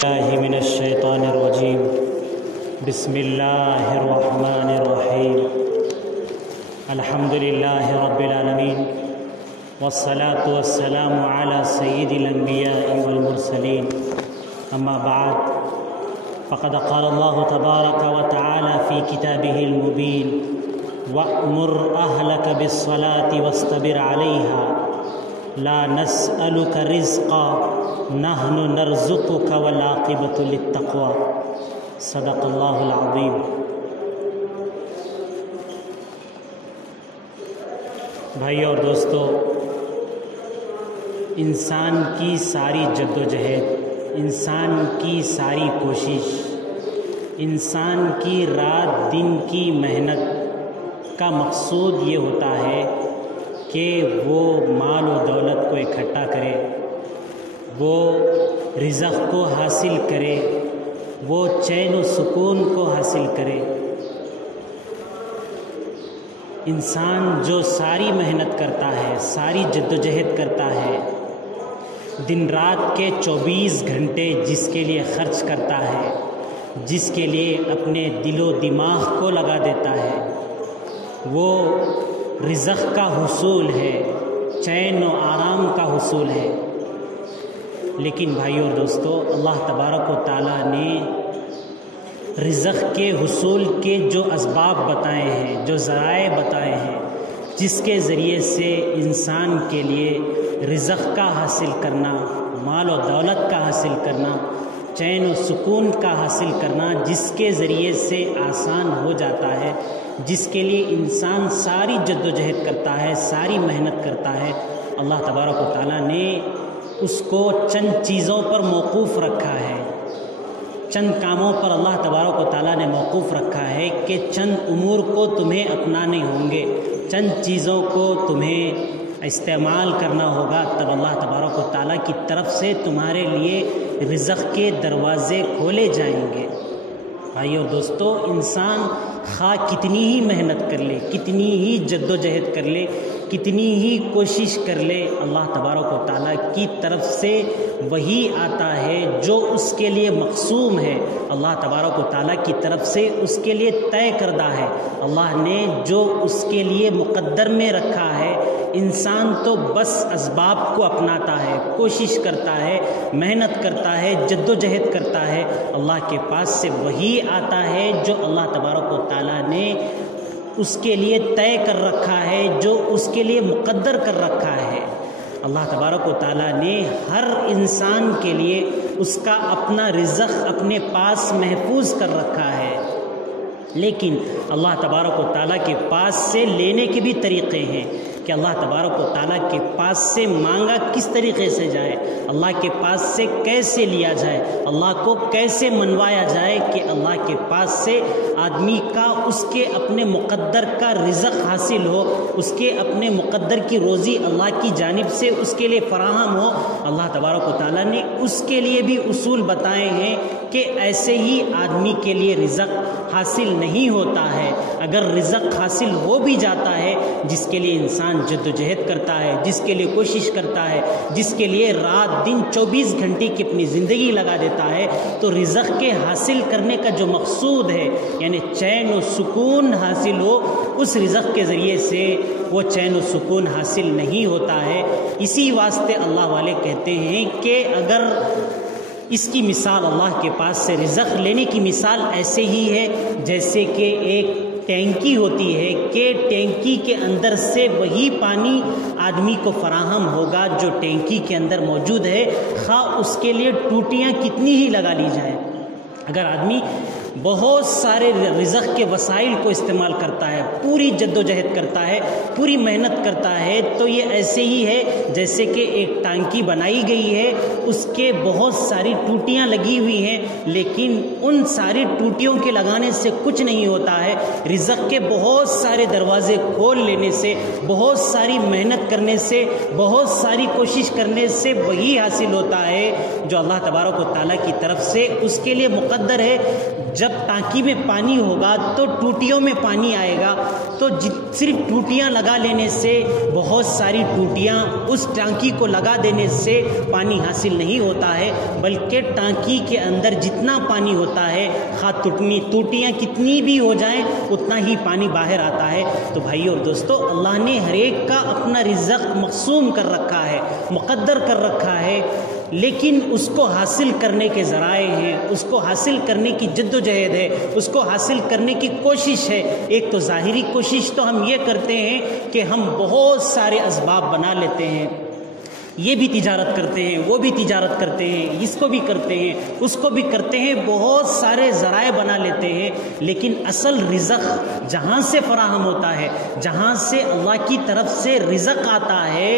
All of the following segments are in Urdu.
الله من الشيطان الرجيم. بسم الله الرحمن الرحيم. الحمد لله رب العالمين، والصلاة والسلام على سيد الأنبياء والمرسلين. أما بعد، فقد قال الله تبارك وتعالى في كتابه المبين: وأمر أهلك بالصلاة واصطبر عليها لا نسألك رزقا نحن نرزقك والعاقبة للتقوى. صدق اللہ العظیم. بھائی اور دوستو، انسان کی ساری جد و جہد، انسان کی ساری کوشش، انسان کی رات دن کی محنت کا مقصود یہ ہوتا ہے کہ وہ مال و دولت کو اکٹھا کرے، وہ رزق کو حاصل کرے، وہ چین و سکون کو حاصل کرے. انسان جو ساری محنت کرتا ہے، ساری جد و جہد کرتا ہے، دن رات کے 24 گھنٹے جس کے لیے خرچ کرتا ہے، جس کے لیے اپنے دل و دماغ کو لگا دیتا ہے، وہ رزق کا حصول ہے، چین و آرام کا حصول ہے. لیکن بھائیو اور دوستو، اللہ تبارک و تعالیٰ نے رزق کے حصول کے جو اسباب بتائے ہیں، جو ذرائع بتائے ہیں، جس کے ذریعے سے انسان کے لیے رزق کا حاصل کرنا، مال و دولت کا حاصل کرنا، چین و سکون کا حاصل کرنا، جس کے ذریعے سے آسان ہو جاتا ہے، جس کے لیے انسان ساری جد و جہد کرتا ہے، ساری محنت کرتا ہے، اللہ تبارک و تعالیٰ نے اس کو چند چیزوں پر موقوف رکھا ہے. چند کاموں پر اللہ تبارک و تعالیٰ نے موقوف رکھا ہے کہ چند امور کو تمہیں اپنانے ہوں گے، چند چیزوں کو تمہیں استعمال کرنا ہوگا، تب اللہ تبارک و تعالیٰ کی طرف سے تمہارے لیے رزق کے دروازے کھولے جائیں گے. بھائی اور دوستو، انسان خواہ کتنی ہی محنت کر لے، کتنی ہی جد و جہد کر لے، کتنی ہی کوشش کر لے، اللہ تبارک و تعالیٰ کی طرف سے وہی آتا ہے جو اس کے لیے مقسوم ہے، اللہ تبارک و تعالیٰ کی طرف سے اس کے لیے طے کردہ ہے، اللہ نے جو اس کے لیے مقدر میں رکھا ہے. انسان تو بس اسباب کو اپناتا ہے، کوشش کرتا ہے، محنت کرتا ہے، جد و جہد کرتا ہے، اللہ کے پاس سے وہی آتا ہے جو اللہ تبارک و تعالیٰ نے اس کے لیے طے کر رکھا ہے، جو اس کے لیے مقدر کر رکھا ہے. اللہ تبارک و تعالیٰ نے ہر انسان کے لیے اس کا اپنا رزق اپنے پاس محفوظ کر رکھا ہے. لیکن اللہ تبارک و تعالیٰ کے پاس سے لینے کے بھی طریقے ہیں کہ اللہ تبارک و تعالیٰ کے پاس سے مانگا کس طریقے سے جائے، اللہ کے پاس سے کیسے لیا جائے، اللہ کو کیسے منوایا جائے کہ اللہ کے پاس سے آدمی کا اس کے اپنے مقدر کا رزق حاصل ہو، اس کے اپنے مقدر کی روزی اللہ کی جانب سے اس کے لیے فراہم ہو. اللہ تبارک و تعالیٰ نے اس کے لیے بھی اصول بتائے ہیں کہ ایسے ہی آدمی کے لیے رزق حاصل نہیں ہوتا ہے. اگر رزق حاصل ہو بھی جاتا ہے، جس کے لیے انسان جد و جہد کرتا ہے، جس کے لیے کوشش کرتا ہے، جس کے لیے رات دن 24 گھنٹے کی اپنی زندگی لگا دیتا ہے، تو رزق کے حاصل کرنے کا جو مقصود ہے، یعنی چین و سکون حاصل ہو، اس رزق کے ذریعے سے وہ چین و سکون حاصل نہیں ہوتا ہے. اسی واسطے اللہ والے کہتے ہیں کہ اگر اس کی مثال، اللہ کے پاس سے رزق لینے کی مثال ایسے ہی ہے جیسے کہ ایک ٹینکی ہوتی ہے کہ ٹینکی کے اندر سے وہی پانی آدمی کو فراہم ہوگا جو ٹینکی کے اندر موجود ہے، خواہ اس کے لیے ٹوٹیاں کتنی ہی لگا لی جائیں. اگر آدمی بہت سارے رزق کے وسائل کو استعمال کرتا ہے، پوری جد و جہد کرتا ہے، پوری محنت کرتا ہے، تو یہ ایسے ہی ہے جیسے کہ ایک ٹانکی بنائی گئی ہے، اس کے بہت ساری ٹوٹیاں لگی ہوئی ہیں، لیکن ان ساری ٹوٹیوں کے لگانے سے کچھ نہیں ہوتا ہے. رزق کے بہت سارے دروازے کھول لینے سے، بہت ساری محنت کرنے سے، بہت ساری کوشش کرنے سے وہی حاصل ہوتا ہے جو اللہ تبارک و تعالیٰ کی طرف سے اس کے لیے مقدر ہے. جب ٹانکی میں پانی ہوگا تو ٹوٹیوں میں پانی آئے گا، تو صرف ٹوٹیاں لگا لینے سے، بہت ساری ٹوٹیاں اس ٹانکی کو لگا دینے سے پانی حاصل نہیں ہوتا ہے، بلکہ ٹانکی کے اندر جتنا پانی ہوتا ہے، خواہ ٹوٹیاں کتنی بھی ہو جائیں، اتنا ہی پانی باہر آتا ہے۔ تو بھائیو اور دوستو، اللہ نے ہر ایک کا اپنا رزق مقسوم کر رکھا ہے، مقدر کر رکھا ہے، لیکن اس کو حاصل کرنے کے ذرائع ہیں، اس کو حاصل کرنے کی جد و جہد ہے، اس کو حاصل کرنے کی کوشش ہے۔ ایک تو ظاہری کوشش تو ہم یہ کرتے ہیں کہ ہم بہت سارے اسباب بنا لیتے ہیں، یہ بھی تجارت کرتے ہیں، وہ بھی تجارت کرتے ہیں، اس کو بھی کرتے ہیں، اس کو بھی کرتے ہیں، بہت سارے ذرائع بنا لیتے ہیں، لیکن اصل رزق جہاں سے فراہم ہوتا ہے، جہاں سے اللہ کی طرف سے رزق آتا ہے،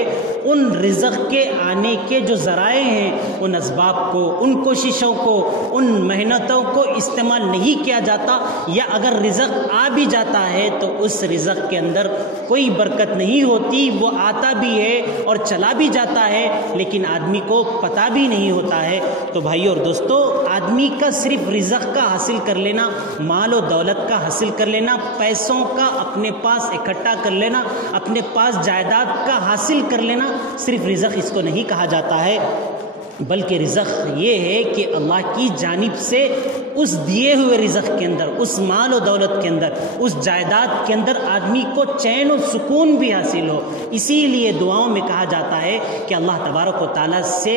ان رزق کے آنے کے جو ذرائع ہیں، ان اسباب کو، ان کوششوں کو، ان محنتوں کو استعمال نہیں کیا جاتا، یا اگر رزق آ بھی جاتا ہے تو اس رزق کے اندر کوئی برکت نہیں ہوتی، وہ آتا بھی ہے اور چلا بھی جاتا ہے، لیکن آدمی کو پتہ بھی نہیں ہوتا ہے۔ تو بھائیو اور دوستو، آدمی کا صرف رزق کا حاصل کر لینا، مال و دولت کا حاصل کر لینا، پیسوں کا اپنے پاس اکٹھا کر لینا، اپنے پاس جائیداد کا حاصل کر لینا، صرف رزق اس کو نہیں کہا جاتا ہے، بلکہ رزق یہ ہے کہ اللہ کی جانب سے اس دیے ہوئے رزق کے اندر، اس مال و دولت کے اندر، اس جائیداد کے اندر آدمی کو چین و سکون بھی حاصل ہو۔ اسی لیے دعاؤں میں کہا جاتا ہے کہ اللہ تبارک و تعالیٰ سے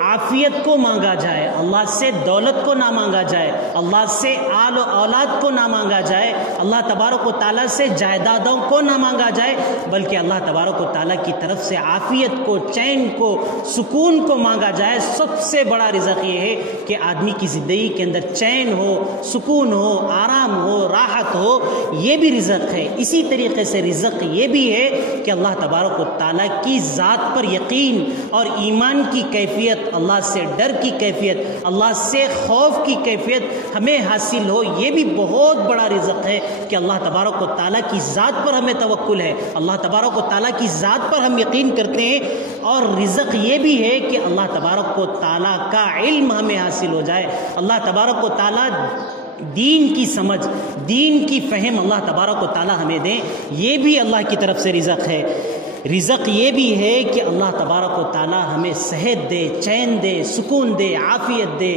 عافیت کو مانگا جائے، اللہ سے دولت کو نہ مانگا جائے، اللہ سے آل و اولاد کو نہ مانگا جائے، اللہ تبارک و تعالیٰ سے جائیدادوں کو نہ مانگا جائے، بلکہ اللہ تبارک و تعالیٰ کی طرف سے عافیت کو، چین کو، سکون کو مانگا جائے۔ سب سے بڑا رزق یہ ہے کہ آدمی کی زندگی کے اندر چین ہو، سکون ہو، آرام ہو، راحت ہو، یہ بھی رزق ہے۔ اسی طریقے سے رزق یہ بھی ہے کہ اللہ تبارک و تعالیٰ کی ذات پر یقین اور ایمان کی کیفیت، اللہ سے ڈر کی کیفیت، اللہ سے خوف کی کیفیت ہمیں حاصل ہو، یہ بھی بہت بڑا رزق ہے کہ اللہ تبارک و تعالیٰ کی ذات پر ہمیں توکل ہے، اللہ تبارک و تعالیٰ کی ذات پر ہم یقین کرتے ہیں۔ اور رزق یہ بھی ہے کہ اللہ تبارک و تعالیٰ کا علم ہمیں حاصل ہو جائے، اللہ تبارک و تعالیٰ دین کی سمجھ، دین کی فہم اللہ تبارک و تعالیٰ ہمیں دیں، یہ بھی اللہ کی طرف سے رزق ہے۔ رزق یہ بھی ہے کہ اللہ تبارک و تعالیٰ ہمیں صحت دے، چین دے، سکون دے، عافیت دے۔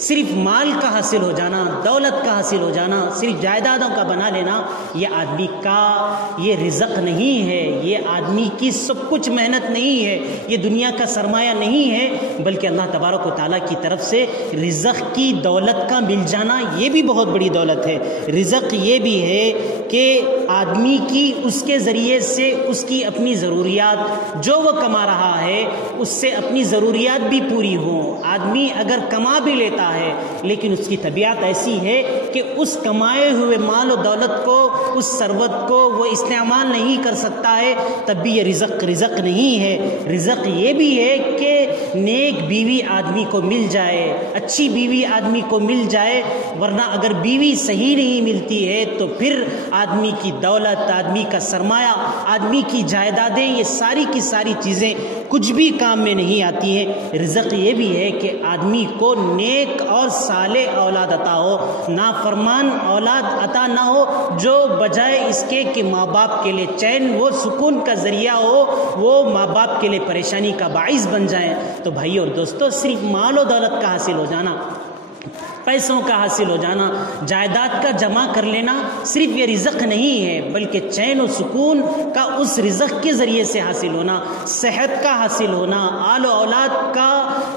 صرف مال کا حاصل ہو جانا، دولت کا حاصل ہو جانا، صرف جائیدادوں کا بنا لینا، یہ آدمی کا یہ رزق نہیں ہے، یہ آدمی کی سب کچھ محنت نہیں ہے، یہ دنیا کا سرمایہ نہیں ہے، بلکہ اللہ تبارک و تعالیٰ کی طرف سے رزق کی دولت کا مل جانا یہ بھی بہت بڑی دولت ہے۔ رزق یہ بھی ہے کہ آدمی کی اس کے ذریعے سے اس کی اپنی ضروریات جو وہ کما رہا ہے اس سے اپنی ضروریات بھی پوری ہوں۔ آدمی اگر کما بھی لیتا ہے لیکن اس کی طبیعت ایسی ہے کہ اس کمائے ہوئے مال و دولت کو، اس ثروت کو وہ استعمال نہیں کر سکتا ہے، تب بھی یہ رزق نہیں ہے۔ رزق یہ بھی ہے کہ نیک بیوی آدمی کو مل جائے، اچھی بیوی آدمی کو مل جائے، ورنہ اگر بیوی صحیح نہیں ملتی ہے تو پھر آدمی کی دولت، آدمی کا سرمایہ، آدمی کی جائیدادیں، یہ ساری کی ساری چیزیں کچھ بھی کام میں نہیں آتی ہیں۔ رزق یہ بھی ہے کہ آدمی کو نیک اور صالح اولاد عطا ہو، نافرمان اولاد عطا نہ ہو، جو بجائے اس کے کہ ماں باپ کے لیے چین و سکون کا ذریعہ ہو، وہ ماں باپ کے لیے پریشانی کا باعث بن جائیں۔ تو بھائی اور دوستو، صرف مال و دولت کا حاصل ہو جانا، پیسوں کا حاصل ہو جانا، جائیداد کا جمع کر لینا صرف یہ رزق نہیں ہے، بلکہ چین و سکون کا اس رزق کے ذریعے سے حاصل ہونا، صحت کا حاصل ہونا، آل و اولاد کا،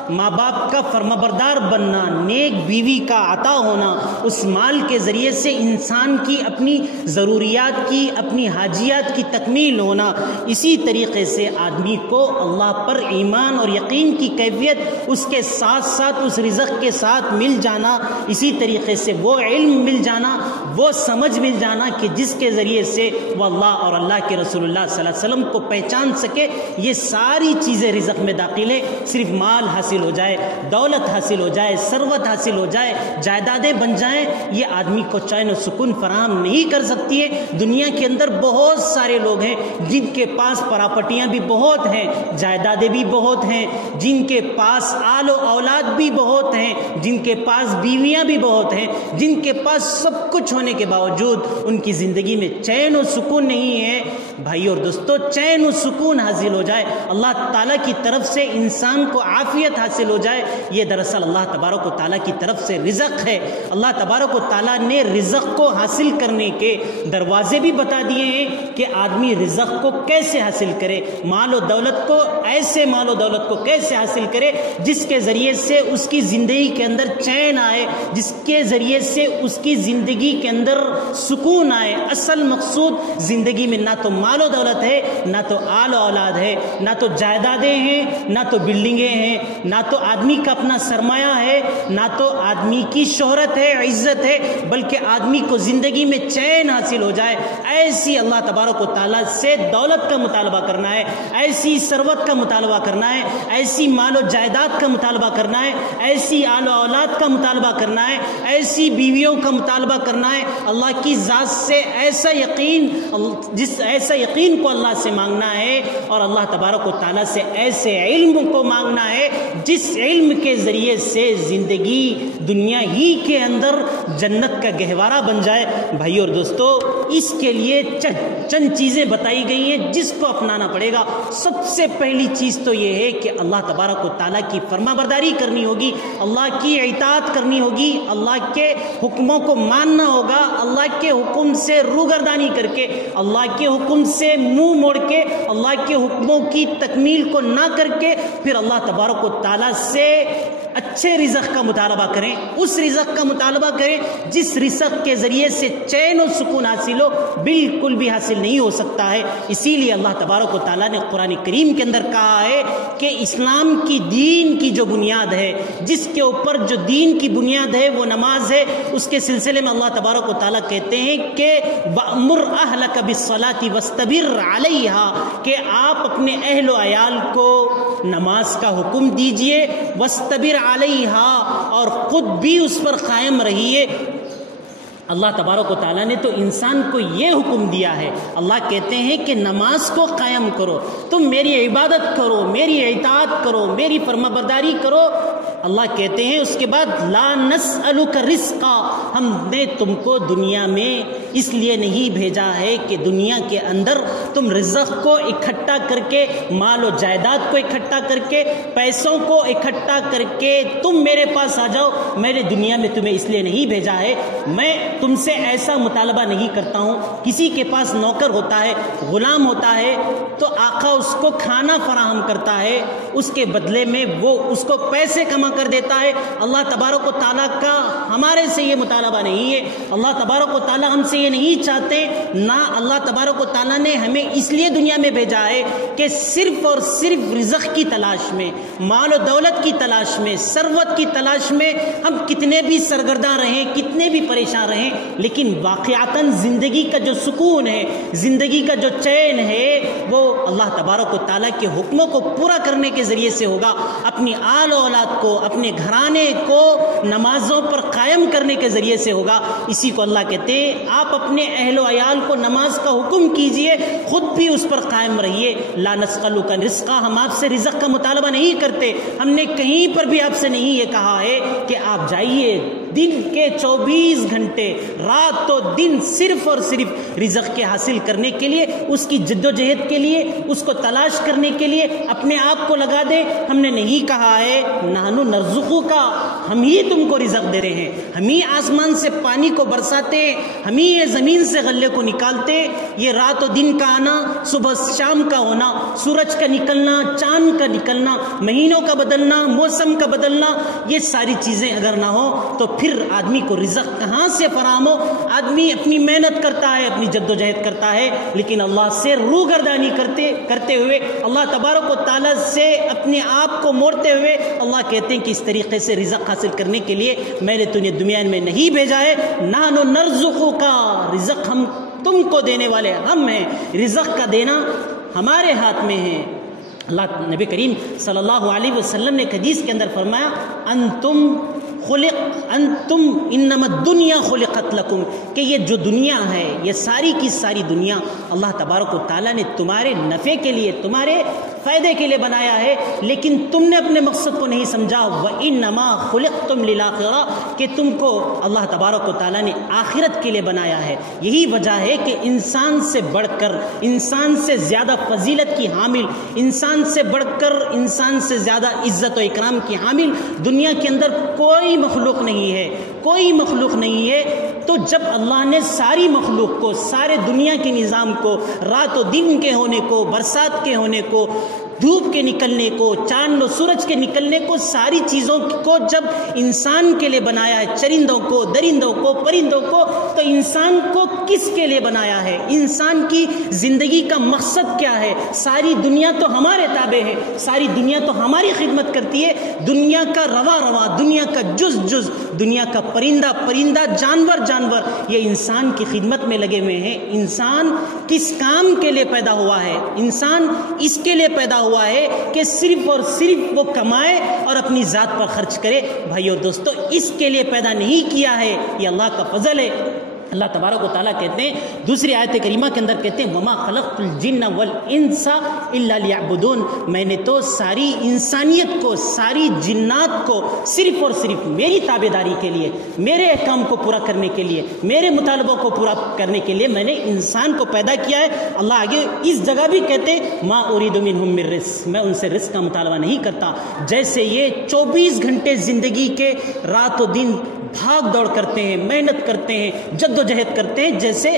ماں باپ کا فرمانبردار بننا، نیک بیوی کا عطا ہونا، اس مال کے ذریعے سے انسان کی اپنی ضروریات کی، اپنی حاجیات کی تکمیل ہونا۔ اسی طریقے سے آدمی کو اللہ پر ایمان اور یقین کی کیفیت اس کے ساتھ ساتھ اس رزق کے ساتھ مل جانا، اسی طریقے سے وہ علم مل جانا، وہ سمجھ مل جانا کہ جس کے ذریعے سے وہ اللہ اور اللہ کے رسول اللہ صلی اللہ علیہ وسلم کو پہچان سکے۔ یہ ساری چیزیں رزق میں داخل ہے۔ صرف مال حاصل حاصل ہو جائے، دولت حاصل ہو جائے، ثروت حاصل ہو جائے، جائیدادیں بن جائیں، یہ آدمی کو چین و سکون فراہم نہیں کر سکتی ہے۔ دنیا کے اندر بہت سارے لوگ ہیں جن کے پاس پراپرٹیاں بھی بہت ہیں، جائیدادیں بھی بہت ہیں، جن کے پاس آل و اولاد بھی بہت ہیں، جن کے پاس بیویاں بھی بہت ہیں، جن کے پاس سب کچھ ہونے کے باوجود ان کی زندگی میں چین و سکون نہیں ہے۔ بھائی اور دوستو، چین و سکون حاصل ہو جائے، اللہ تعالیٰ کی طرف سے انسان کو عافیت حاصل ہو جائے، یہ دراصل اللہ تبارک و تعالیٰ کی طرف سے رزق ہے۔ اللہ تبارک و تعالیٰ نے رزق کو حاصل کرنے کے دروازے بھی بتا دیے ہیں کہ آدمی رزق کو کیسے حاصل کرے، مال و دولت کو، ایسے مال و دولت کو کیسے حاصل کرے جس کے ذریعے سے اس کی زندگی کے اندر چین آئے، جس کے ذریعے سے اس کی زندگی کے اندر سکون آئے۔ اصل مقصود زندگی میں نہ تو مال و دولت ہے، نہ تو آل و اولاد ہے، نہ تو جائیدادیں ہیں، نہ تو بلڈنگیں ہیں، نہ تو آدمی کا اپنا سرمایہ ہے، نہ تو آدمی کی شہرت ہے، عزت ہے، بلکہ آدمی کو زندگی میں چین حاصل ہو جائے۔ ایسی اللہ تبارک و تعالیٰ سے دولت کا مطالبہ کرنا ہے، ایسی ثروت کا مطالبہ کرنا ہے، ایسی مال و جائیداد کا مطالبہ کرنا ہے، ایسی آل و اولاد کا مطالبہ کرنا ہے، ایسی بیویوں کا مطالبہ کرنا ہے۔ اللہ کی ذات سے ایسا یقین کو اللہ سے مانگنا ہے، اور اللہ تبارک و تعالیٰ سے ایسے علم کو مانگنا ہے جس علم کے ذریعے سے زندگی دنیا ہی کے اندر جنت کا گہوارہ بن جائے۔ بھائی اور دوستو، اس کے لیے چند چیزیں بتائی گئی ہیں جس کو اپنانا پڑے گا۔ سب سے پہلی چیز تو یہ ہے کہ اللہ تبارک و تعالیٰ کی فرما برداری کرنی ہوگی، اللہ کی اطاعت کرنی ہوگی، اللہ کے حکموں کو ماننا ہوگا، اللہ کے حکم سے روگردانی کر کے، اللہ کے حکم سے منہ موڑ کے، اللہ کے حکموں کی تکمیل کو نہ کر کے پھر اللہ تبارک و تعالیٰ سے اچھے رزق کا مطالبہ کریں، اس رزق کا مطالبہ کریں جس رزق کے ذریعے سے چین و سکون حاصل ہو، بالکل بھی حاصل نہیں ہو سکتا ہے۔ اسی لیے اللہ تبارک و تعالیٰ نے قرآن کریم کے اندر کہا ہے کہ اسلام کی دین کی جو بنیاد ہے، جس کے اوپر جو دین کی بنیاد ہے وہ نماز ہے، اس کے سلسلے میں اللہ تبارک و تعالیٰ کہتے ہیں کہ وَأْمُرْ أَهْلَكَ بِالصَّلَاةِ وَاسْتَبِرْ عَلَيْهَا، کہ آپ اپنے اہل و عیال کو نماز کا حکم دیجئے، وَاسْتَبِرْ عَلَيْهَا، اور خود بھی اس پر قائم رہیے۔ اللہ تبارک و تعالیٰ نے تو انسان کو یہ حکم دیا ہے، اللہ کہتے ہیں کہ نماز کو قائم کرو، تم میری عبادت کرو، میری اطاعت کرو، میری فرما برداری کرو۔ اللہ کہتے ہیں اس کے بعد لا نسألک رزقا، ہم نے تم کو دنیا میں اس لیے نہیں بھیجا ہے کہ دنیا کے اندر تم رزق کو اکٹھا کر کے، مال و جائیداد کو اکٹھا کر کے، پیسوں کو اکٹھا کر کے تم میرے پاس آ جاؤ۔ میں نے دنیا میں تمہیں اس لیے نہیں بھیجا ہے، میں تم سے ایسا مطالبہ نہیں کرتا ہوں۔ کسی کے پاس نوکر ہوتا ہے، غلام ہوتا ہے، تو آقا اس کو کھانا فراہم کرتا ہے، اس کے بدلے میں وہ اس کو پیسے کما کر دیتا ہے۔ اللہ تبارک و تعالیٰ کا ہمارے سے یہ مطالبہ نہیں ہے، اللہ تبارک و تعالیٰ ہم سے یہ نہیں چاہتے، نہ اللہ تبارک و تعالیٰ نے ہمیں اس لیے دنیا میں بھیجا ہے کہ صرف اور صرف رزق کی تلاش میں، مال و دولت کی تلاش میں، ثروت کی تلاش میں ہم کتنے بھی سرگرداں رہیں، کتنے بھی پریشان رہیں، لیکن واقعتاً زندگی کا جو سکون ہے، زندگی کا جو چین ہے، وہ اللہ تبارک و تعالیٰ کے حکموں کو پورا کرنے کے ذریعے سے ہوگا۔ اپنی آل و اولاد کو، اپنے گھرانے کو نمازوں پر قائم کرنے کے ذریعے سے ہوگا۔ اسی کو اللہ کہتے ہیں آپ اپنے اہل و عیال کو نماز کا حکم کیجئے، خود بھی اس پر قائم رہیے۔ لا نسألک رزقا، ہم آپ سے رزق کا مطالبہ نہیں کرتے، ہم نے کہیں پر بھی آپ سے نہیں یہ کہا ہے کہ آپ جائیے دن کے 24 گھنٹے، رات تو دن، صرف اور صرف رزق کے حاصل کرنے کے لیے، اس کی جد و جہد کے لیے، اس کو تلاش کرنے کے لیے اپنے آپ کو لگا دے۔ ہم نے نہیں کہا ہے نحن نرزقک، ہم ہی تم کو رزق دے رہے ہیں، ہم ہی آسمان سے پانی کو برساتے، ہم ہی یہ زمین سے غلے کو نکالتے۔ یہ رات و دن کا آنا، صبح شام کا ہونا، سورج کا نکلنا، چاند کا نکلنا، مہینوں کا بدلنا، موسم کا بدلنا، یہ ساری چیزیں اگر نہ ہو تو پھر آدمی کو رزق کہاں سے فراہم ہو؟ آدمی اپنی محنت کرتا ہے، اپنی جد و جہد کرتا ہے، لیکن اللہ سے روگردانی کرتے ہوئے، اللہ تبارک و تعالیٰ سے اپنے آپ کو موڑتے ہوئے، اللہ کہتے ہیں کہ اس طریقے سے رزق حاصل کرنے کے لیے میں نے تمہیں دنیا میں نہیں بھیجا ہے۔ نحن نرزقک، رزق ہم تم کو دینے والے ہم ہیں، رزق کا دینا ہمارے ہاتھ میں ہے۔ نبی کریم صلی اللہ علیہ وسلم نے حدیث کے اندر فرمایا انتم انما الدنیا خلقت لکم، کہ یہ جو دنیا ہے، یہ ساری کی ساری دنیا اللہ تبارک و تعالیٰ نے تمہارے نفع کے لیے، تمہارے فائدے کے لیے بنایا ہے، لیکن تم نے اپنے مقصد کو نہیں سمجھا۔ وَإِنَّمَا خُلِقْتُمْ لِلْآخِرَةِ، کہ تم کو اللہ تبارک و تعالیٰ نے آخرت کے لیے بنایا ہے۔ یہی وجہ ہے کہ انسان سے بڑھ کر، انسان سے زیادہ فضیلت کی حامل، انسان سے بڑھ کر، انسان سے زیادہ عزت و اکرام کی حامل دنیا کے اندر کوئی مخلوق نہیں ہے، کوئی مخلوق نہیں ہے۔ تو جب اللہ نے ساری مخلوق کو، سارے دنیا کے نظام کو، رات و دن کے ہونے کو، برسات کے ہونے کو، دھوپ کے نکلنے کو، چاند و سورج کے نکلنے کو، ساری چیزوں کو جب انسان کے لیے بنایا ہے، چرندوں کو، درندوں کو، پرندوں کو، تو انسان کو کس کے لیے بنایا ہے؟ انسان کی زندگی کا مقصد کیا ہے؟ ساری دنیا تو ہمارے تابع ہے، ساری دنیا تو ہماری خدمت کرتی ہے۔ دنیا کا رواں رواں، دنیا کا جز جز، دنیا کا پرندہ پرندہ، جانور جانور، یہ انسان کی خدمت میں لگے ہوئے ہیں۔ انسان کس کام کے لیے پیدا ہوا ہے؟ انسان اس کے لیے پیدا ہوا ہے کہ صرف اور صرف وہ کمائے اور اپنی ذات پر خرچ کرے۔ بھائیو دوستو، اس کے لیے پیدا نہیں کیا ہے، یہ اللہ کا فضل ہے۔ اللہ تبارک و تعالیٰ کہتے ہیں دوسری آیت کریمہ کے اندر، کہتے ہیں وَمَا خَلَقْتُ الْجِنَّ وَالْإِنسَ إِلَّا لِيَعْبُدُونَ، میں نے تو ساری انسانیت کو، ساری جنات کو صرف اور صرف میری تابع داری کے لیے، میرے احکام کو پورا کرنے کے لیے، میرے مطالبوں کو پورا کرنے کے لیے میں نے انسان کو پیدا کیا ہے۔ اللہ آگے اس جگہ بھی کہتے ہیں مَا أُرِيدُ مِنْهُم مِّن رِزْقٍ، میں ان سے رزق کا مطالبہ نہیں کرتا۔ جیسے یہ 24 گھنٹے زندگی کے رات و دن بھاگ دوڑ کرتے ہیں، محنت کرتے ہیں، جد و جہد کرتے ہیں، جیسے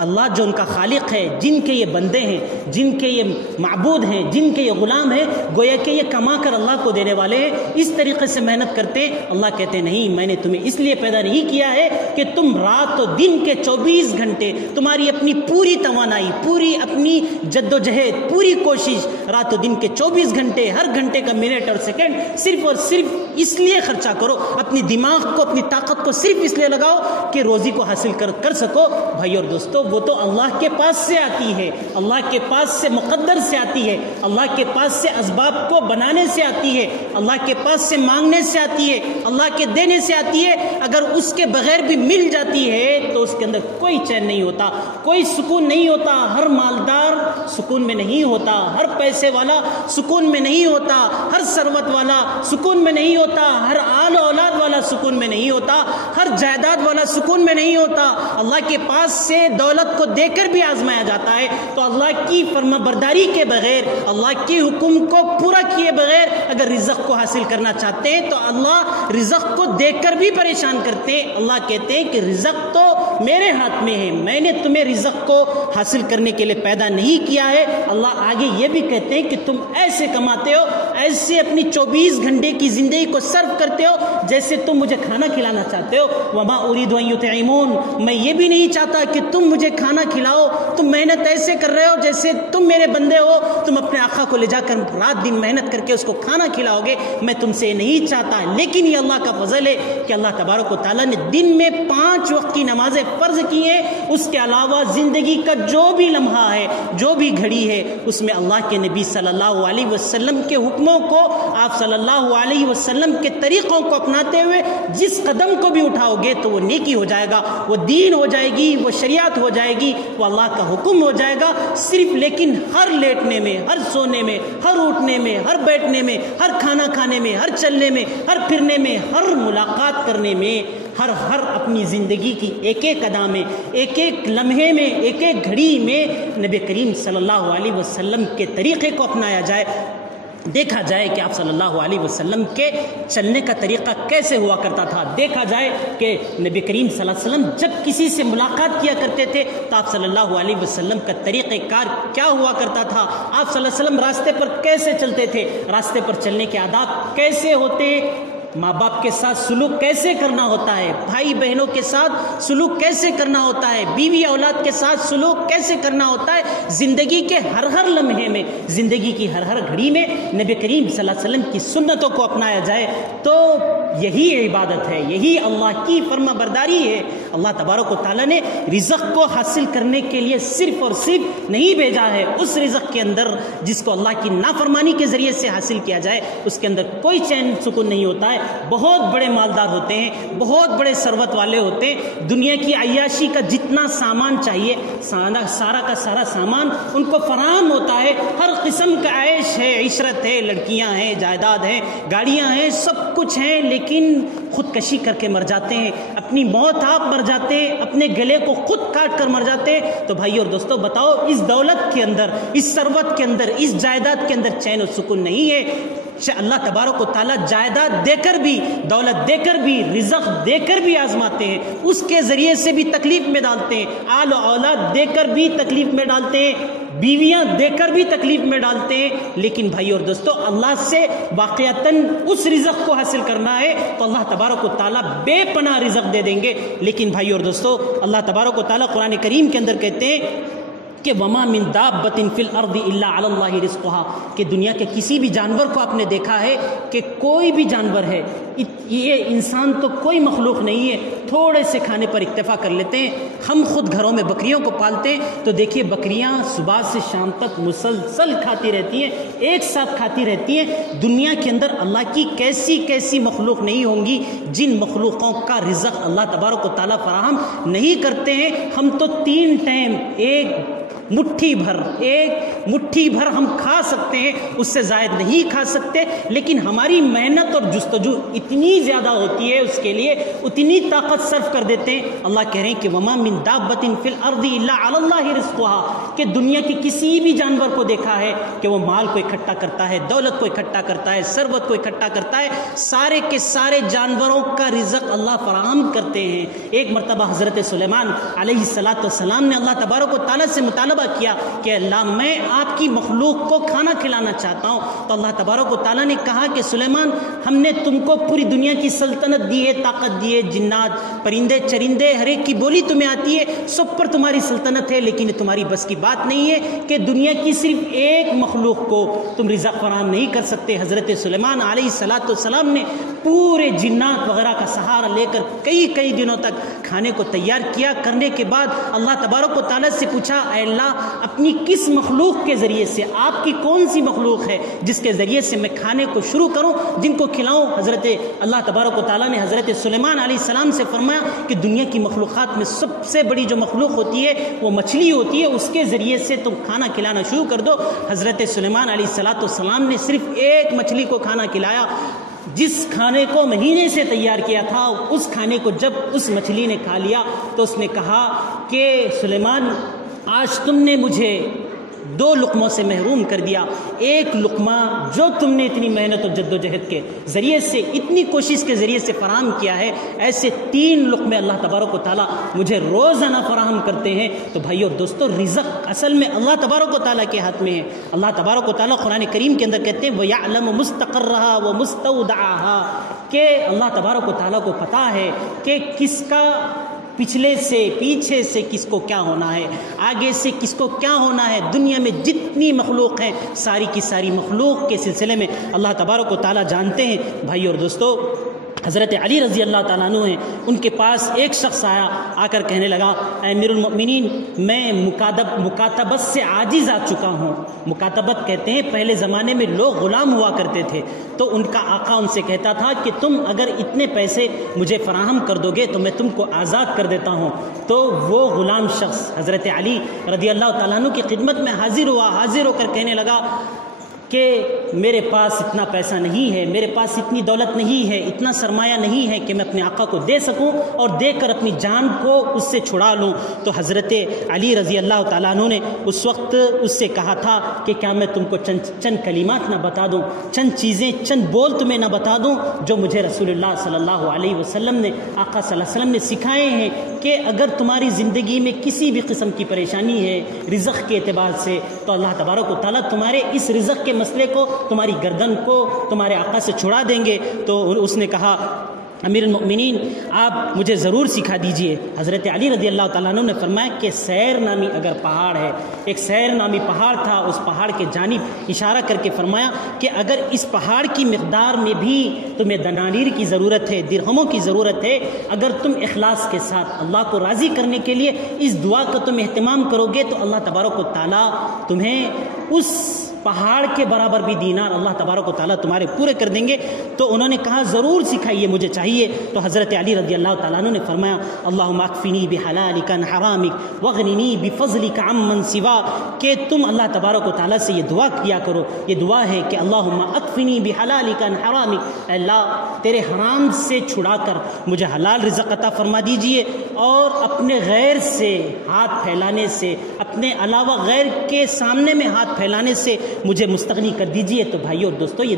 اللہ جو ان کا خالق ہے، جن کے یہ بندے ہیں، جن کے یہ معبود ہیں، جن کے یہ غلام ہیں، گویا کہ یہ کما کر اللہ کو دینے والے ہیں، اس طریقے سے محنت کرتے ہیں۔ اللہ کہتے ہیں نہیں، میں نے تمہیں اس لیے پیدا نہیں کیا ہے کہ تم رات و دن کے 24 گھنٹے، تمہاری اپنی پوری توانائی، پوری اپنی جد و جہد، پوری کوشش، رات و دن کے 24 گھنٹے، ہر گھنٹے کا منٹ اور سیکنڈ صرف اور صرف اس لیے خرچہ کرو، اپنی دماغ کو، اپنی طاقت کو صرف اس لیے لگاؤ کہ روزی کو حاصل کر سکو۔ بھائی اور دوستو، وہ تو اللہ کے پاس سے آتی ہے، اللہ کے پاس سے مقدر سے آتی ہے، اللہ کے پاس سے اسباب کو بنانے سے آتی ہے، اللہ کے پاس سے مانگنے سے آتی ہے، اللہ کے دینے سے آتی ہے۔ اگر اس کے بغیر بھی مل جاتی ہے تو اس کے اندر کوئی چین نہیں ہوتا، کوئی سکون نہیں ہوتا۔ ہر مالدار سکون میں نہیں ہوتا، ہر پیسے والا سکون میں نہیں ہوتا، ہر ثروت والا سکون میں نہیں ہوتا، ہر آل اولاد والا سکون میں نہیں ہوتا، ہر جائیداد والا سکون میں نہیں ہوتا۔ اللہ کے پاس سے دولت کو دے کر بھی آزمایا جاتا ہے، تو اللہ کی فرما برداری کے بغیر، اللہ کے حکم کو پورا کیے بغیر اگر رزق کو حاصل کرنا چاہتے ہیں تو اللہ رزق کو دے کر بھی پریشان کرتے ہیں۔ اللہ کہتے ہیں کہ رزق تو میرے ہاتھ میں ہے، میں نے تمہیں رزق کو حاصل کرنے کے لیے پیدا نہیں کیا ہے۔ اللہ آگے یہ بھی کہتے ہیں کہ تم ایسے کماتے ہو، ایسے اپنی 24 گھنٹے کی زندگی کو صرف کرتے ہو جیسے تم مجھے کھانا کھلانا چاہتے ہو۔ وما اريد ان يطعمون، میں یہ بھی نہیں چاہتا کہ تم مجھے کھانا کھلاؤ، تم محنت ایسے کر رہے ہو جیسے تم میرے بندے ہو، تم اپنے آقا کو لے جا کر رات دن محنت کر کے اس کو کھانا کھلاؤ گے، میں تم سے نہیں چاہتا۔ لیکن یہ اللہ کا فضل ہے کہ اللہ تبارک و تعالیٰ نے دن میں 5 وقت کی نمازیں فرض کی ہیں، اس کے علاوہ زندگی کا جو بھی لمحہ ہے، جو بھی گھڑی ہے، اس میں اللہ کے نبی صلی اللہ علیہ وسلم کے حکموں کو، آپ صلی اللہ علیہ وسلم کے طریقوں کو اپناتے ہوئے جس قدم کو بھی اٹھاؤ گے تو وہ نیکی ہو جائے گا، وہ دین ہو جائے گی، وہ شریعت ہو جائے گی، وہ اللہ کا حکم ہو جائے گا۔ صرف لیکن ہر لیٹنے میں، ہر سونے میں، ہر اٹھنے میں، ہر بیٹھنے میں، ہر کھانا کھانے میں، ہر چلنے میں، ہر پھرنے میں، ہر ملاقات کرنے میں، ہر اپنی زندگی کی ایک ایک ادا میں، ایک ایک لمحے میں، ایک ایک گھڑی میں نبی کریم صلی اللہ علیہ وسلم کے طریقے کو اپنایا جائے، دیکھا جائے کہ آپ صلی اللہ علیہ وسلم کے چلنے کا طریقہ کیسے ہوا کرتا تھا، دیکھا جائے کہ نبی کریم صلی اللہ علیہ وسلم جب کسی سے ملاقات کیا کرتے تھے تو آپ صلی اللہ علیہ وسلم کا طریقہ کار کیا ہوا کرتا تھا، آپ صلی اللہ علیہ وسلم راستے پر کیسے چلتے تھے، راستے پر چلنے کے آداب کیسے ہوتے، ماں باپ کے ساتھ سلوک کیسے کرنا ہوتا ہے، بھائی بہنوں کے ساتھ سلوک کیسے کرنا ہوتا ہے، بیوی اولاد کے ساتھ سلوک کیسے کرنا ہوتا ہے، زندگی کے ہر لمحے میں، زندگی کی ہر گھڑی میں نبی کریم صلی اللہ علیہ وسلم کی سنتوں کو اپنایا جائے تو یہی عبادت ہے، یہی اللہ کی فرما برداری ہے۔ اللہ تبارک و تعالیٰ نے رزق کو حاصل کرنے کے لیے صرف اور صرف نہیں بھیجا ہے، اس رزق کے اندر جس کو اللہ کی نافرمانی کے ذریعے سے حاصل کیا جائے اس کے اندر کوئی چین سکون نہیں ہوتا ہے۔ بہت بڑے مالدار ہوتے ہیں، بہت بڑے ثروت والے ہوتے ہیں، دنیا کی عیاشی کا جتنا سامان چاہیے سارا کا سارا سامان ان کو فراہم ہوتا ہے، ہر قسم کا عیش ہے، عشرت ہے، لڑکیاں ہیں، جائیداد ہیں، گاڑیاں ہیں، سب کچھ ہیں، لیکن خودکشی کر کے مر جاتے ہیں، اپنی موت آپ مر جاتے ہیں، اپنے گلے کو خود کاٹ کر مر جاتے ہیں۔ تو بھائی اور دوستو بتاؤ، اس دولت کے اندر، اس ثروت کے اندر، اس جائیداد کے اندر چین و سکون نہیں ہے؟ اللہ تبارک و تعالیٰ جائیداد دے کر بھی، دولت دے کر بھی، رزق دے کر بھی آزماتے ہیں، اس کے ذریعے سے بھی تکلیف میں ڈالتے ہیں، آل و اولاد دے کر بھی تکلیف میں ڈالتے ہیں، بیویاں دے کر بھی تکلیف میں ڈالتے ہیں۔ لیکن بھائی اور دوستو اللہ سے واقعتاً اس رزق کو حاصل کرنا ہے تو اللہ تبارک و تعالیٰ بے پناہ رزق دے دیں گے۔ لیکن بھائی اور دوستو اللہ تبارک و تعالیٰ قرآن کریم کے اندر کہتے ہیں کہ وما من دابۃ فی الارض الا علی اللہ رزقها، کہ دنیا کے کسی بھی جانور کو آپ نے دیکھا ہے کہ کوئی بھی جانور ہے، یہ انسان تو کوئی مخلوق نہیں ہے، تھوڑے سے کھانے پر اکتفا کر لیتے ہیں۔ ہم خود گھروں میں بکریوں کو پالتے ہیں تو دیکھیے بکریاں صبح سے شام تک مسلسل کھاتی رہتی ہیں، ایک ساتھ کھاتی رہتی ہیں۔ دنیا کے اندر اللہ کی کیسی کیسی مخلوق نہیں ہوں گی جن مخلوقوں کا رزق اللہ تبارک و تعالیٰ فراہم نہیں کرتے ہیں۔ ہم تو 3 ٹائم ایک مٹھی بھر ہم کھا سکتے ہیں، اس سے زائد نہیں کھا سکتے، لیکن ہماری محنت اور جستجو اتنی زیادہ ہوتی ہے، اس کے لیے اتنی طاقت صرف کر دیتے ہیں۔ اللہ کہہ رہے ہیں کہ وما من دابۃ فی الارض الا علی اللہ رزقها، کہ دنیا کے کسی بھی جانور کو دیکھا ہے کہ وہ مال کو اکٹھا کرتا ہے، دولت کو اکٹھا کرتا ہے، ثروت کو اکٹھا کرتا ہے، سارے کے سارے جانوروں کا رزق اللہ فراہم کرتے ہیں۔ ایک مرتبہ حضرت سلیمان علیہ السلام نے اللہ تبارک و تعالیٰ سے مطالبہ کیا کہ اللہ میں آپ کی مخلوق کو کھانا کھلانا چاہتا ہوں، تو اللہ تبارک و تعالیٰ نے کہا کہ سلیمان ہم نے تم کو پوری دنیا کی سلطنت دی ہے، طاقت دی ہے، جنات، پرندے چرندے ہر ایک کی بولی تمہیں آتی ہے، سب پر تمہاری سلطنت ہے، لیکن تمہاری بس کی بات نہیں ہے کہ دنیا کی صرف ایک مخلوق کو تم رزق فراہم نہیں کر سکتے۔ حضرت سلیمان علیہ السلام نے پورے جنات وغیرہ کا سہارا لے کر کئی دنوں تک کھانے کو تیار کیا۔ کرنے کے بعد اللہ تبارک و تعالیٰ سے پوچھا اے اللہ اپنی کس مخلوق کے ذریعے سے، آپ کی کون سی مخلوق ہے جس کے ذریعے سے میں کھانے کو شروع کروں، جن کو کھلاؤں؟ حضرت اللہ تبارک و تعالیٰ نے حضرت سلیمان علیہ السلام سے فرمایا کہ دنیا کی مخلوقات میں سب سے بڑی جو مخلوق ہوتی ہے وہ مچھلی ہوتی ہے، اس کے ذریعے سے تم کھانا کھلانا شروع کر دو۔ حضرت سلیمان علیہ السلام نے صرف ایک مچھلی کو کھانا کھلایا، جس کھانے کو مہینے سے تیار کیا تھا، اس کھانے کو جب اس مچھلی نے کھا لیا تو اس نے کہا کہ سلیمان آج تم نے مجھے 2 لقموں سے محروم کر دیا، ایک لقمہ جو تم نے اتنی محنت اور جد و جہد کے ذریعے سے، اتنی کوشش کے ذریعے سے فراہم کیا ہے، ایسے 3 لقمے اللہ تبارک و تعالیٰ مجھے روزانہ فراہم کرتے ہیں۔ تو بھائی اور دوستو رزق اصل میں اللہ تبارک و تعالیٰ کے ہاتھ میں ہے۔ اللہ تبارک و تعالیٰ قرآن کریم کے اندر کہتے ہیں وَيَعْلَمُ مُسْتَقَرَّهَا وَمُسْتَوْدَعَهَا، کہ اللہ تبارک و تعالیٰ کو پتہ ہے کہ کس کا پچھلے سے پیچھے سے کس کو کیا ہونا ہے، آگے سے کس کو کیا ہونا ہے۔ دنیا میں جتنی مخلوق ہیں ساری کی ساری مخلوق کے سلسلے میں اللہ تبارک و تعالیٰ جانتے ہیں۔ بھائی اور دوستو حضرت علی رضی اللہ تعالیٰ عنہ ہیں، ان کے پاس ایک شخص آیا، آ کر کہنے لگا اے امیر المؤمنین میں مکاتبت سے عاجز آ چکا ہوں۔ مکاتبت کہتے ہیں پہلے زمانے میں لوگ غلام ہوا کرتے تھے، تو ان کا آقا ان سے کہتا تھا کہ تم اگر اتنے پیسے مجھے فراہم کر دو گے تو میں تم کو آزاد کر دیتا ہوں۔ تو وہ غلام شخص حضرت علی رضی اللہ تعالیٰ عنہ کی خدمت میں حاضر ہو کر کہنے لگا کہ میرے پاس اتنا پیسہ نہیں ہے، میرے پاس اتنی دولت نہیں ہے، اتنا سرمایہ نہیں ہے کہ میں اپنے آقا کو دے سکوں اور دے کر اپنی جان کو اس سے چھڑا لوں۔ تو حضرت علی رضی اللہ تعالیٰ عنہ نے اس وقت اس سے کہا تھا کہ کیا میں تم کو چند کلمات نہ بتا دوں، چند چیزیں، چند بول تمہیں نہ بتا دوں جو مجھے رسول اللہ صلی اللہ علیہ وسلم نے، آقا صلی اللہ علیہ وسلم نے سکھائے ہیں کہ اگر تمہاری زندگی میں کسی بھی قسم کی پریشانی ہے رزق کے اعتبار سے تو اللہ تبارک و تعالیٰ تمہارے اس رزق کے مسئلے کو، تمہاری گردن کو تمہارے آقا سے چھڑا دیں گے۔ تو اس نے کہا امیر المؤمنین آپ مجھے ضرور سکھا دیجئے۔ حضرت علی رضی اللہ تعالیٰ عنہ نے فرمایا کہ سیر نامی اگر پہاڑ ہے، ایک سیر نامی پہاڑ تھا، اس پہاڑ کے جانب اشارہ کر کے فرمایا کہ اگر اس پہاڑ کی مقدار میں بھی تمہیں دنانیر کی ضرورت ہے، درہموں کی ضرورت ہے، اگر تم اخلاص کے ساتھ اللہ کو راضی کرنے کے لیے اس دعا کا تم اہتمام کرو گے تو اللہ تبارک و تعالیٰ تمہیں اس پہاڑ کے برابر بھی دینار اللہ تبارک و تعالیٰ تمہارے پورے کر دیں گے۔ تو انہوں نے کہا ضرور سکھائیے، مجھے چاہیے۔ تو حضرت علی رضی اللہ تعالیٰ عنہ نے فرمایا اللہم اکفنی بحلالک عن حرامک واغننی بفضلک عمن سواک، کہ تم اللہ تبارک و تعالیٰ سے یہ دعا کیا کرو۔ یہ دعا ہے کہ اللہم اکفنی بحلالک عن حرامک، اے اللہ تیرے حرام سے چھڑا کر مجھے حلال رزق عطا فرما دیجئے، اور اپنے غیر سے ہاتھ پھیلانے سے، اپنے علاوہ غیر کے سامنے میں ہاتھ پھیلانے سے مجھے مستغنی کر دیجئے۔ تو بھائیو اور دوستو، یہ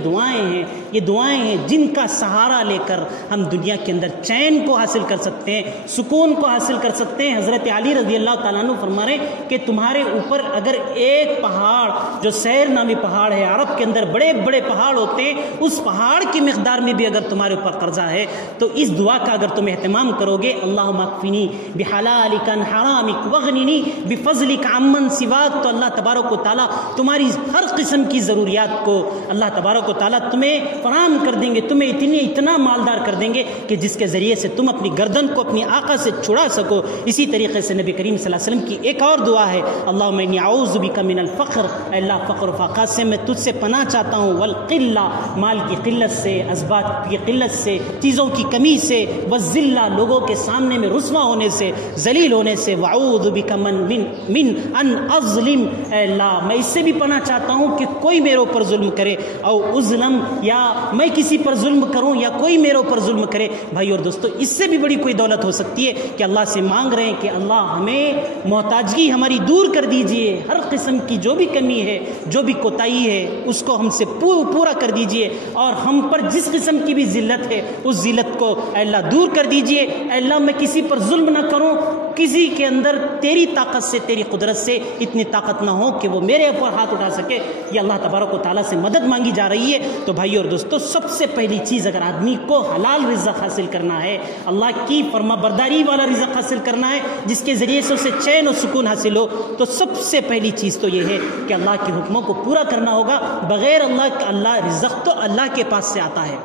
دعائیں ہیں جن کا سہارا لے کر ہم دنیا کے اندر چین کو حاصل کر سکتے ہیں، سکون کو حاصل کر سکتے ہیں۔ حضرت علی رضی اللہ تعالیٰ عنہ فرما رہے ہیں کہ تمہارے اوپر اگر ایک پہاڑ جو سیر نامی پہاڑ ہے، عرب کے اندر بڑے بڑے پہاڑ ہوتے ہیں، اس پہاڑ کی مقدار میں بھی اگر تمہارے اوپر قرضہ ہے تو اس دعا کا اگر تم اہتمام کرو گے، اللہم اکفنی بحلالک عن حرامک واغننی بفضلک عمن سواک، تو اللہ تبارک و تعالیٰ تمہاری ہر قسم کی ضروریات کو اللہ تبارک و تعالیٰ تمہیں فراہم کر دیں گے، تمہیں اتنا مالدار کر دیں گے کہ جس کے ذریعے سے تم اپنی گردن کو اپنی آقا سے چھڑا سکو۔ اسی طریقے سے نبی کریم صلی اللہ علیہ وسلم کی ایک اور دعا ہے اللہم انی اعوذ بک من الفقر، اے اللہ فقر و فاقہ سے میں تجھ سے پناہ چاہتا ہوں، والقلہ مال کی قلت سے، اسباب کی قلت سے، چیزوں کی کمی سے، والذلہ لوگوں کے سامنے میں رسوا ہونے سے، ذلیل ہونے سے، واعوذ بک من ان اظلم، اے اللہ میں اس سے بھی پناہ چاہتا ہوں کہ کوئی میرے اوپر ظلم کرے، او اظلم یا میں کسی پر ظلم کروں یا کوئی میرے اوپر ظلم کرے۔ بھائی اور دوستو، اس سے بھی بڑی کوئی دولت ہو سکتی ہے کہ اللہ سے مانگ رہے ہیں کہ اللہ ہمیں محتاجگی ہماری دور کر دیجئے، ہر قسم کی جو بھی کمی ہے، جو بھی کوتاہی ہے، اس کو ہم سے پورا کر دیجئے، اور ہم پر جس قسم کی بھی ذلت ہے اس ذلت کو اے اللہ دور کر دیجئے۔ اے اللہ میں کسی پر ظلم نہ کروں، کسی کے اندر تیری طاقت سے، تیری قدرت سے اتنی طاقت نہ ہو کہ وہ میرے اوپر ہاتھ اٹھا سکے۔ یہ اللہ تبارک و تعالیٰ سے مدد مانگی جا رہی ہے۔ تو بھائی اور دوستو، سب سے پہلی چیز اگر آدمی کو حلال رزق حاصل کرنا ہے، اللہ کی فرما برداری والا رزق حاصل کرنا ہے جس کے ذریعے سے اسے چین و سکون حاصل ہو، تو سب سے پہلی چیز تو یہ ہے کہ اللہ کے حکموں کو پورا کرنا ہوگا۔ بغیر اللہ رزق تو اللہ کے پاس سے آتا ہے،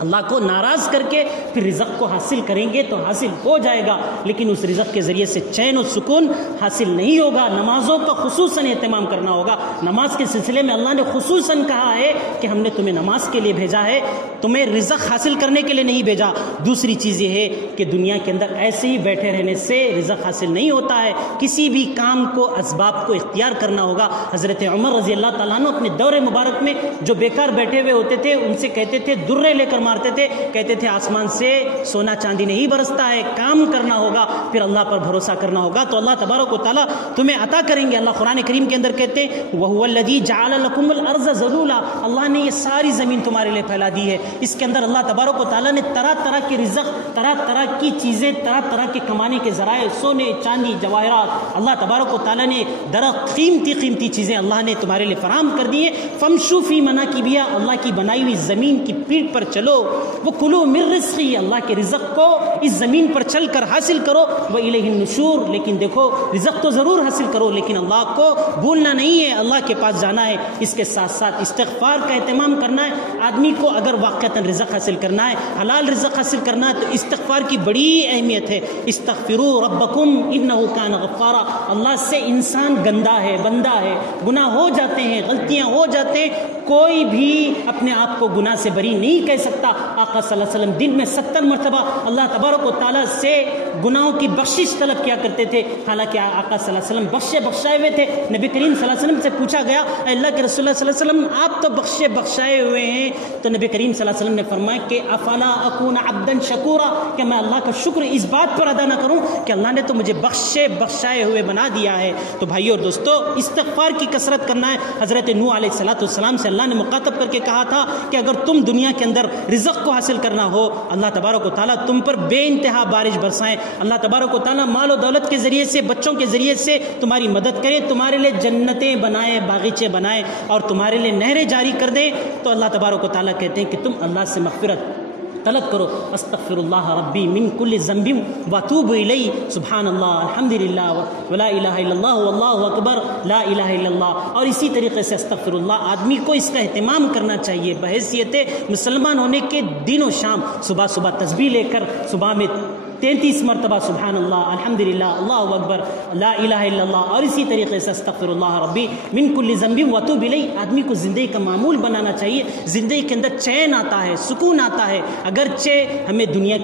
اللہ کو ناراض کر کے پھر رزق کو حاصل کریں گے تو حاصل ہو جائے گا، لیکن اس رزق کے ذریعے سے چین و سکون حاصل نہیں ہوگا۔ نمازوں کا خصوصاً اہتمام کرنا ہوگا۔ نماز کے سلسلے میں اللہ نے خصوصاً کہا ہے کہ ہم نے تمہیں نماز کے لیے بھیجا ہے، تمہیں رزق حاصل کرنے کے لیے نہیں بھیجا۔ دوسری چیز یہ ہے کہ دنیا کے اندر ایسے ہی بیٹھے رہنے سے رزق حاصل نہیں ہوتا ہے، کسی بھی کام کو، اسباب کو اختیار کرنا ہوگا۔ حضرت عمر رضی اللہ تعالیٰ عنہ اپنے دور مبارک میں جو بیکار بیٹھے ہوئے ہوتے تھے ان سے کہتے تھے، درے لے کر مارتے تھے، کہتے تھے آسمان سے سونا چاندی نہیں برستا ہے، کام کرنا ہوگا، پھر اللہ پر بھروسہ کرنا ہوگا تو اللہ تبارک و تعالیٰ تمہیں عطا کریں گے۔ اللہ قرآن کریم کے اندر کہتے ہیں وَهُوَ الَّذِي جَعَلَ لَكُمُ الْأَرْضَ ذَلُولًا، اللہ نے یہ ساری زمین تمہارے لیے پھیلا دی ہے، اس کے اندر اللہ تبارک و تعالیٰ نے طرح طرح کے رزق، طرح طرح کی چیزیں، طرح طرح کے کمانے کے ذرائع، سونے چاندی جواہرات، اللہ تبارک و تعالیٰ نے درخت، قیمتی چیزیں اللہ نے تمہارے لیے فراہم کر دی ہیں۔ فَامْشُوا فِي مَنَاكِبِهَا، اللہ کی بنائی ہوئی زمین کی پیٹھ پر چلو، وَكُلُوا مِن رِزْقِهِ، اللہ کے رزق کو اس زمین پر چل کر حاصل کرو، وَإِلَيْهِ النُّشُورُ، لیکن دیکھو رزق تو ضرور حاصل کرو لیکن اللہ کو بھولنا نہیں ہے، اللہ کے پاس جانا ہے۔ اس کے ساتھ ساتھ استغفار کا اہتمام کرنا ہے۔ آدمی کو اگر واقعتاً رزق حاصل کرنا ہے، حلال رزق حاصل کرنا ہے تو استغفار کی بڑی اہمیت ہے۔ استغفروا ربکم انہ کان غفارا، اللہ سے انسان گندا ہے، بندہ ہے، گناہ ہو جاتے ہیں، غلطیاں ہو جاتے ہیں، کوئی بھی اپنے آپ کو گناہ سے بری نہیں کہہ سکتا۔ آقا صلی اللہ علیہ وسلم دن میں 70 مرتبہ اللہ تبارک و تعالیٰ سے گناہوں کی بخشش طلب کیا کرتے تھے، حالانکہ آقا صلی اللہ علیہ وسلم بخشائے ہوئے تھے۔ نبی کریم صلی اللہ علیہ وسلم سے پوچھا گیا اے اللہ کے رسول اللہ صلی اللہ علیہ وسلم آپ تو بخشائے ہوئے ہیں، تو نبی کریم صلی اللہ علیہ وسلم نے فرمایا کہ افلا اکون عبدا شکورا، کہ میں اللہ کا شکر اس بات پر ادا نہ کروں کہ اللہ نے تو مجھے بخشائے ہوئے بنا دیا ہے۔ تو بھائیو اور دوستو، استغفار کی کثرت کرنا ہے۔ حضرت نوح علیہ السلام سے اللہ نے مخاطب کر کے کہا تھا کہ اگر تم دنیا کے اندر رزق کو حاصل کرنا ہو، اللہ تبارک و تعالیٰ تم پر بے انتہا بارش برسائیں، اللہ تبارک و تعالیٰ مال و دولت کے ذریعے سے، بچوں کے ذریعے سے تمہاری مدد کرے، تمہارے لیے جنتیں بنائے، باغیچے بنائے اور تمہارے لیے نہریں جاری کر دے، تو اللہ تبارک و تعالیٰ کہتے ہیں کہ تم اللہ سے مغفرت طلب کرو، استغفر اللہ ربی من کل ذنب واتوب الیہ، سبحان اللہ، الحمدللہ، ولا الہ الا اللہ، واللہ اکبر، لا الہ الا اللہ. اور اسی طریقے سے استغفر اللہ آدمی کو اس کا اہتمام کرنا چاہیے بحیثیت مسلمان ہونے کے. دن و شام صبح صبح تسبیح لے کر صبح میں 33 مرتبہ سبحان اللہ، الحمدللہ، اللہ اکبر، لا الہ الا اللہ، اور اسی طریقے سے استغفر اللہ ربی من کل ذنب واتوب الیہ آدمی کو زندگی کا معمول بنانا چاہیے. زندگی کے اندر چین آتا ہے، سکون آتا ہے. اگرچہ ہمیں دنیا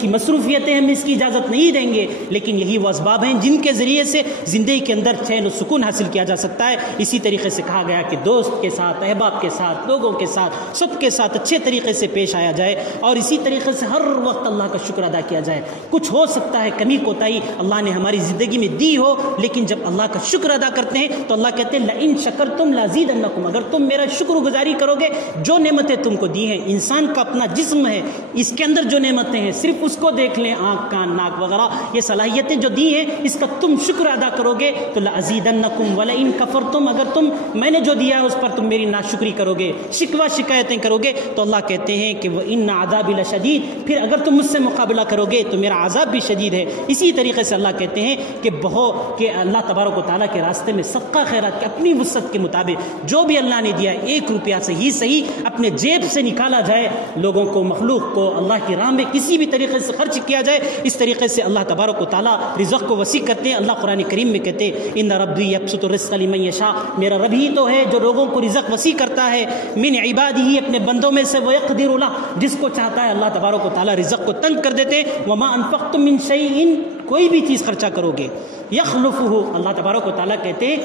کی مصروفیتیں ہم اس کی اجازت نہیں دیں گے، لیکن یہی وہ اسباب ہیں جن کے ذریعے سے زندگی کے اندر چین و سکون حاصل کیا جا سکتا ہے. اسی طریقے سے کہا گیا کہ دوست کے ساتھ، احباب کے ساتھ، لوگوں کے ساتھ، سب کے ساتھ اچھے طریقے سے پیش آیا جائے، اور اسی طریقے سے ہر وقت اللہ کا شکر ادا کیا جائے. کچھ ہو سکتا ہے کمی کوتاہی اللہ نے ہماری زندگی میں دی ہو، لیکن جب اللہ کا شکر ادا کرتے ہیں تو اللہ کہتے ہیں لئن شکرتم لازیدنکم، اگر تم میرا شکر گزاری کرو گے، جو نعمتیں تم کو دی ہیں، انسان کا اپنا جسم ہے، اس کے اندر جو نعمتیں ہیں صرف اس کو دیکھ لیں، آنکھ، کان، ناک وغیرہ، یہ صلاحیتیں جو دی ہیں، اس کا تم شکر ادا کرو گے تو لازیدنکم ولئن کفرتم، اگر تم میں نے جو دیا ہے اس پر تم میری ناشکری کرو گے، شکوہ شکایتیں کرو گے، تو اللہ کہتے ہیں کہ وَإِنَّ عَذَابِ لَشَدِيدٌ، پھر اگر تم مجھ سے مقابلہ کرو گے تو میرا عذاب بھی شدید ہے. اسی طریقے سے اللہ کہتے ہیں کہ اللہ تبارک و تعالیٰ کے راستے میں صدقہ خیرات کے اپنی وسعت کے مطابق جو بھی اللہ نے دیا ہے 1 روپیہ صحیح اپنے جیب سے نکالا جائے، لوگوں کو، مخلوق کو اللہ کی راہ میں کسی بھی طریقے سے خرچ کیا جائے. اس طریقے سے اللہ تبارک و تعالیٰ رزق کو وسیع کرتے ہیں. اللہ قرآن کریم میں کہتے ہیں ان ربی یبسط الرزق لمن یشاء، میرا رب ہی تو ہے جو لوگوں کو رزق وسیع کرتا ہے، من عبادہ، اپنے بندوں میں سے، ویقدر لہ، جس کو چاہتا ہے اللہ تبارک و تعالیٰ رزق کو تنگ کر دیتے ہیں. وما انفقتم من شیء، کوئی بھی چیز خرچہ کرو گے، یخلفہ، اللہ تبارک و تعالیٰ کہتے ہیں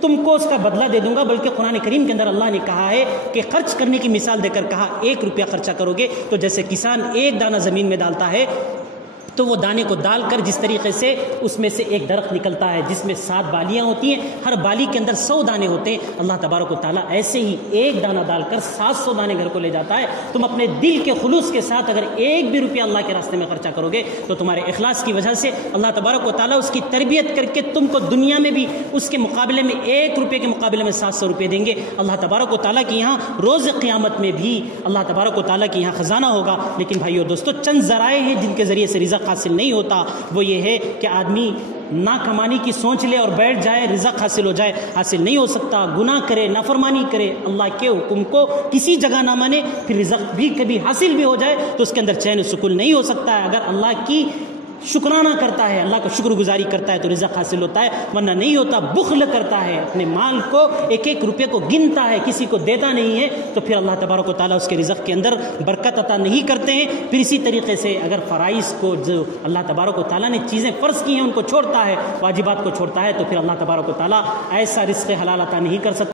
تم کو اس کا بدلہ دے دوں گا. بلکہ قرآن کریم کے اندر اللہ نے کہا ہے کہ خرچ کرنے کی مثال دے کر کہا 1 روپیہ خرچہ کرو گے تو جیسے کسان 1 دانہ زمین میں ڈالتا ہے تو وہ دانے کو ڈال کر جس طریقے سے اس میں سے ایک درخت نکلتا ہے جس میں 7 بالیاں ہوتی ہیں، ہر بالی کے اندر 100 دانے ہوتے ہیں. اللہ تبارک و تعالیٰ ایسے ہی 1 دانہ ڈال کر 700 دانے گھر کو لے جاتا ہے. تم اپنے دل کے خلوص کے ساتھ اگر 1 بھی روپیہ اللہ کے راستے میں خرچہ کرو گے تو تمہارے اخلاص کی وجہ سے اللہ تبارک و تعالیٰ اس کی تربیت کر کے تم کو دنیا میں بھی اس کے مقابلے میں 1 روپے کے مقابلے میں 700 روپے دیں گے. اللہ تبارک و تعالیٰ کے یہاں روز قیامت میں بھی اللہ تبارک و تعالیٰ کے یہاں خزانہ ہوگا. لیکن بھائیو دوستو، چند ذرائع ہیں جن کے ذریعے سے رزق حاصل نہیں ہوتا. وہ یہ ہے کہ آدمی نہ کمانے کی سوچ لے اور بیٹھ جائے، رزق حاصل ہو جائے، حاصل نہیں ہو سکتا. گناہ کرے، نافرمانی کرے، اللہ کے حکم کو کسی جگہ نہ مانے، پھر رزق بھی کبھی حاصل بھی ہو جائے تو اس کے اندر چین و سکون نہیں ہو سکتا ہے. اگر اللہ کی شکرانہ کرتا ہے، اللہ کا شکر گزاری کرتا ہے تو رزق حاصل ہوتا ہے، ورنہ نہیں ہوتا. بخل کرتا ہے، اپنے مال کو 1 روپے کو گنتا ہے، کسی کو دیتا نہیں ہے، تو پھر اللہ تبارک و تعالیٰ اس کے رزق کے اندر برکت عطا نہیں کرتے ہیں. پھر اسی طریقے سے اگر فرائض کو، جو اللہ تبارک و تعالیٰ نے چیزیں فرض کی ہیں ان کو چھوڑتا ہے، واجبات کو چھوڑتا ہے، تو پھر اللہ تبارک و تعالیٰ ایسا رزق حلال عطا نہیں کر سکتا.